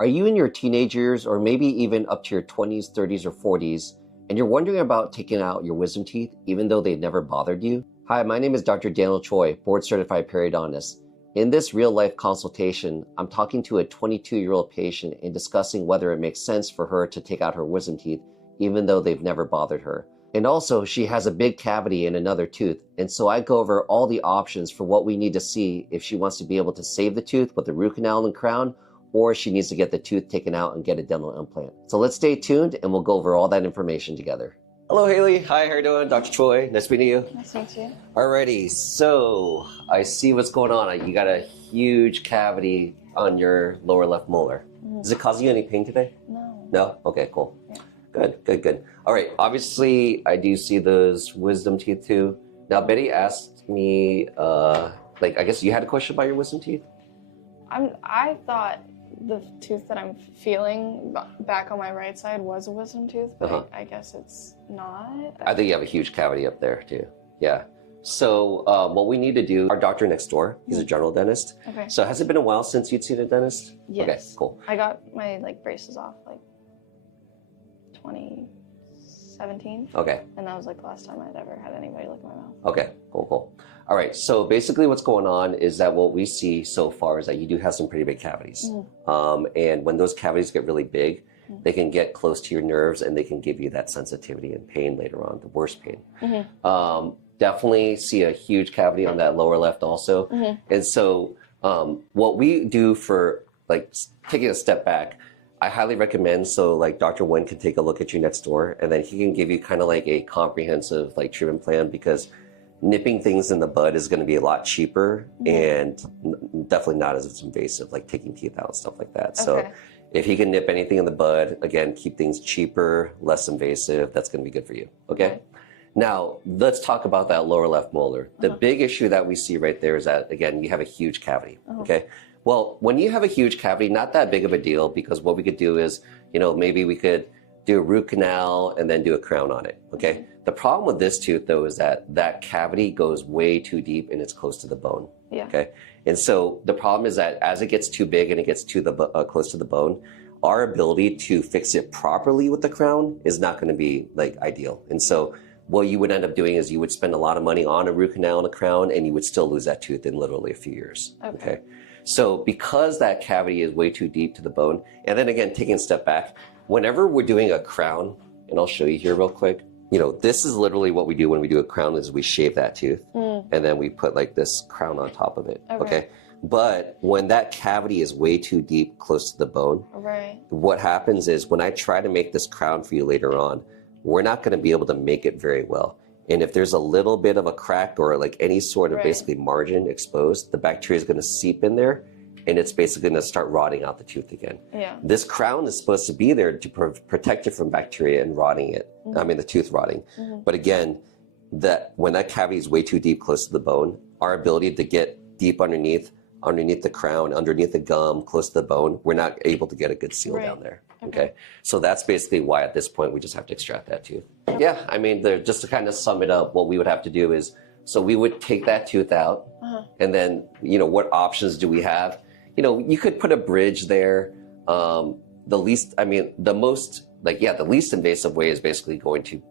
Are you in your teenage years or maybe even up to your 20s, 30s, or 40s, and you're wondering about taking out your wisdom teeth even though they've never bothered you? Hi, my name is Dr. Daniel Choi, board certified periodontist. In this real-life consultation, I'm talking to a 22-year-old patient and discussing whether it makes sense for her to take out her wisdom teeth even though they've never bothered her. And also, she has a big cavity in another tooth, and so I go over all the options for what we need to see if she wants to be able to save the tooth with a root canal and crown, or she needs to get the tooth taken out and get a dental implant. So let's stay tuned and we'll go over all that information together. Hello, Haley. Hi, how are you doing? Dr. Choi, nice meeting you. Nice to meet you. Alrighty, so I see what's going on. You got a huge cavity on your lower left molar. Is it causing you any pain today? No. No? Okay, cool. Yeah. Good. All right, obviously I do see those wisdom teeth too. Now, Betty asked me, I guess you had a question about your wisdom teeth? I thought the tooth that I'm feeling back on my right side was a wisdom tooth, but I guess it's not. I think you have a huge cavity up there too. Yeah. So what we need to do, our doctor next door, he's a general dentist. Okay. So has it been a while since you'd seen a dentist? Yes. Okay, cool. I got my braces off 2017. Okay. And that was the last time I'd ever had anybody look at my mouth. Okay, cool. All right, so basically what's going on is that what we see so far is that you do have some pretty big cavities. And when those cavities get really big, they can get close to your nerves and they can give you that sensitivity and pain later on, the worst pain. Definitely see a huge cavity on that lower left also. And so what we do for taking a step back, I highly recommend, so Dr. Wen can take a look at you next door and then he can give you kind of a comprehensive treatment plan, because nipping things in the bud is going to be a lot cheaper and definitely not as invasive, like taking teeth out and stuff like that. So if he can nip anything in the bud, again, keep things cheaper, less invasive, that's going to be good for you. Okay. Now, let's talk about that lower left molar. The big issue that we see right there is that, again, you have a huge cavity. Okay. Well, when you have a huge cavity, not that big of a deal, because what we could do is, maybe we could do a root canal and then do a crown on it. Okay. The problem with this tooth, though, is that cavity goes way too deep and it's close to the bone. Yeah. Okay. And so the problem is that as it gets too big and it gets to the close to the bone, our ability to fix it properly with the crown is not going to be ideal. And so what you would end up doing is you would spend a lot of money on a root canal and a crown, and you would still lose that tooth in literally a few years. Okay. So because that cavity is way too deep to the bone, and then again, taking a step back, whenever we're doing a crown, and I'll show you here real quick, this is literally what we do when we do a crown, is we shave that tooth and then we put this crown on top of it. Okay. But when that cavity is way too deep, close to the bone, what happens is when I try to make this crown for you later on, we're not going to be able to make it very well. And if there's a little bit of a crack or any sort of basically margin exposed, the bacteria is going to seep in there and it's basically going to start rotting out the tooth again. Yeah. This crown is supposed to be there to protect it from bacteria and rotting it. I mean, the tooth rotting. But again, when that cavity is way too deep close to the bone, our ability to get deep underneath the crown, underneath the gum, close to the bone, we're not able to get a good seal down there. Okay. So that's basically why at this point we just have to extract that tooth. Yeah. I mean, just to kind of sum it up, what we would have to do is, so we would take that tooth out and then, what options do we have? You could put a bridge there. The least invasive way is basically going to,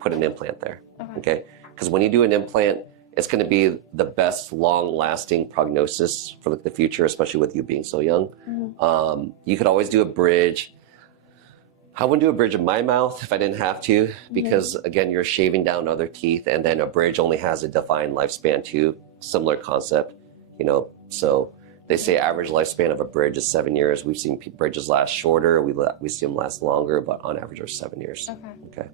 put an implant there. Okay. Because when you do an implant, it's going to be the best long-lasting prognosis for the future, especially with you being so young. You could always do a bridge. I wouldn't do a bridge in my mouth if I didn't have to, because again, you're shaving down other teeth, and then a bridge only has a defined lifespan too. Similar concept, so they say average lifespan of a bridge is 7 years. We've seen bridges last shorter. We see them last longer, but on average are 7 years. Okay.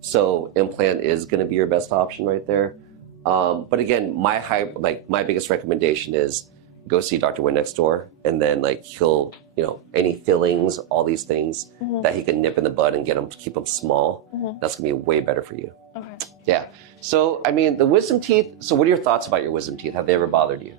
So implant is going to be your best option right there. But again, my biggest recommendation is go see Dr. Wen next door, and then he'll, any fillings, all these things that he can nip in the bud and keep them small. That's gonna be way better for you. Okay. Yeah. So, I mean, the wisdom teeth, so what are your thoughts about your wisdom teeth? Have they ever bothered you?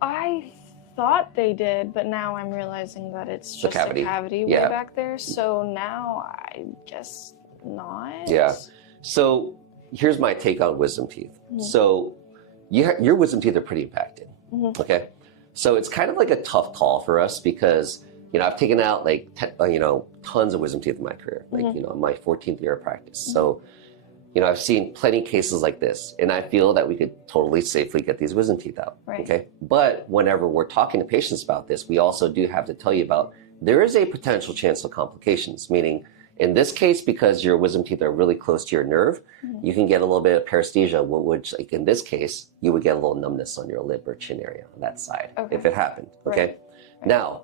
I thought they did, but now I'm realizing that it's just a cavity way back there. So now I guess not. Yeah. So here's my take on wisdom teeth. So your wisdom teeth are pretty impacted. Okay. So it's kind of like a tough call for us, because You know, I've taken out like, you know, tons of wisdom teeth in my career, like, you know, my 14th year of practice. So, you know, I've seen plenty of cases like this, and I feel that we could totally safely get these wisdom teeth out, okay? But whenever we're talking to patients about this, we also do have to tell you about, there is a potential chance of complications, meaning in this case, because your wisdom teeth are really close to your nerve, you can get a little bit of paresthesia, which like in this case, you would get a little numbness on your lip or chin area on that side, if it happened, okay? Now,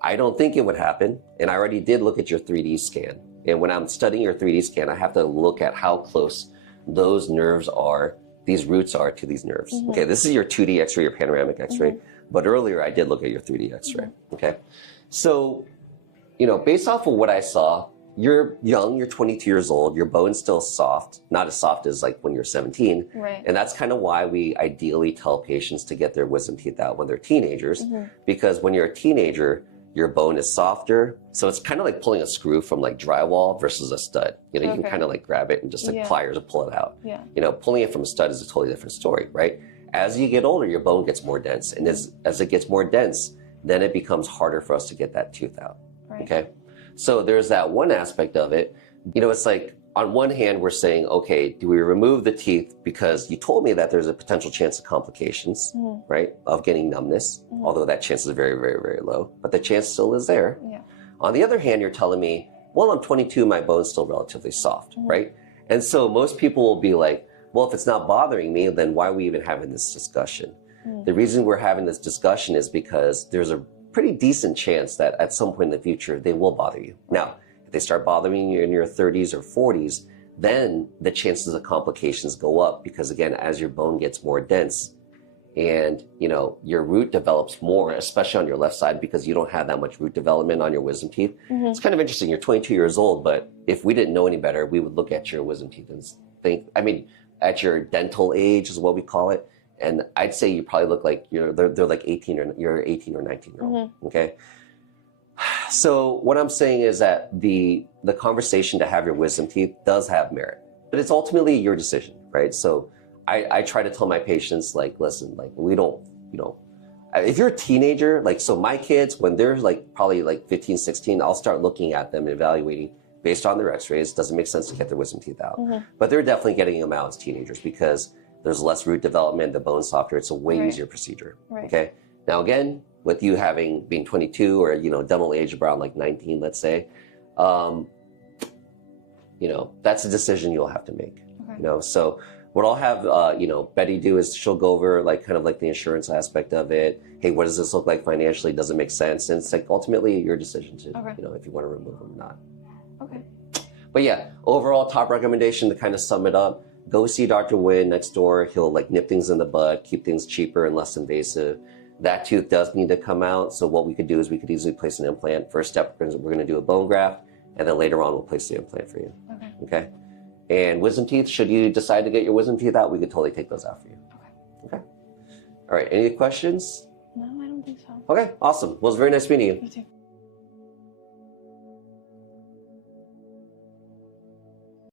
I don't think it would happen, and I already did look at your 3D scan. And when I'm studying your 3D scan, I have to look at how close those nerves are, these roots are to these nerves. Okay, this is your 2D x-ray, your panoramic x-ray, but earlier I did look at your 3D x-ray, okay? So, you know, based off of what I saw, you're young, you're 22 years old, your bone's still soft, not as soft as like when you're 17. And that's kind of why we ideally tell patients to get their wisdom teeth out when they're teenagers, because when you're a teenager, your bone is softer. So it's kind of like pulling a screw from like drywall versus a stud. You know, you can kind of like grab it and just like pliers and pull it out. You know, pulling it from a stud is a totally different story, right? As you get older, your bone gets more dense. And as it gets more dense, then it becomes harder for us to get that tooth out, okay? So there's that one aspect of it. You know, it's like, on one hand, we're saying, okay, do we remove the teeth because you told me that there's a potential chance of complications, right, of getting numbness, although that chance is very, very, very low, but the chance still is there. On the other hand, you're telling me, well, I'm 22, my bone's still relatively soft, right? And so most people will be like, well, if it's not bothering me, then why are we even having this discussion? The reason we're having this discussion is because there's a pretty decent chance that at some point in the future, they will bother you. Now, if they start bothering you in your 30s or 40s, then the chances of complications go up because again, as your bone gets more dense and, you know, your root develops more, especially on your left side because you don't have that much root development on your wisdom teeth. It's kind of interesting. You're 22 years old, but if we didn't know any better, we would look at your wisdom teeth and think, I mean, at your dental age is what we call it. And I'd say you probably look like they're like 18 or you're 18 or 19 year old, okay? So what I'm saying is that the conversation to have your wisdom teeth does have merit, but it's ultimately your decision, right? So I try to tell my patients, like, listen, like we don't, you know, if you're a teenager, like, so my kids, when they're like probably like 15, 16, I'll start looking at them and evaluating based on their x-rays. Doesn't make sense to get their wisdom teeth out, but they're definitely getting them out as teenagers because there's less root development, the bone's softer, it's a way easier procedure, okay? Now again, with you being 22 or, you know, dental age around like 19, let's say, you know, that's a decision you'll have to make, you know? So what I'll have, you know, Betty do is she'll go over like kind of like the insurance aspect of it. Hey, what does this look like financially? Does it make sense? And it's like ultimately your decision to, you know, if you want to remove them or not. But yeah, overall top recommendation to kind of sum it up, go see Dr. Nguyen next door. He'll like nip things in the bud, keep things cheaper and less invasive. That tooth does need to come out. So what we could do is we could easily place an implant. First step, we're going to do a bone graft, and then later on we'll place the implant for you. Okay. And wisdom teeth, should you decide to get your wisdom teeth out, we could totally take those out for you. Okay. All right. Any questions? No, I don't think so. Okay. Awesome. Well, it's very nice meeting you. You too.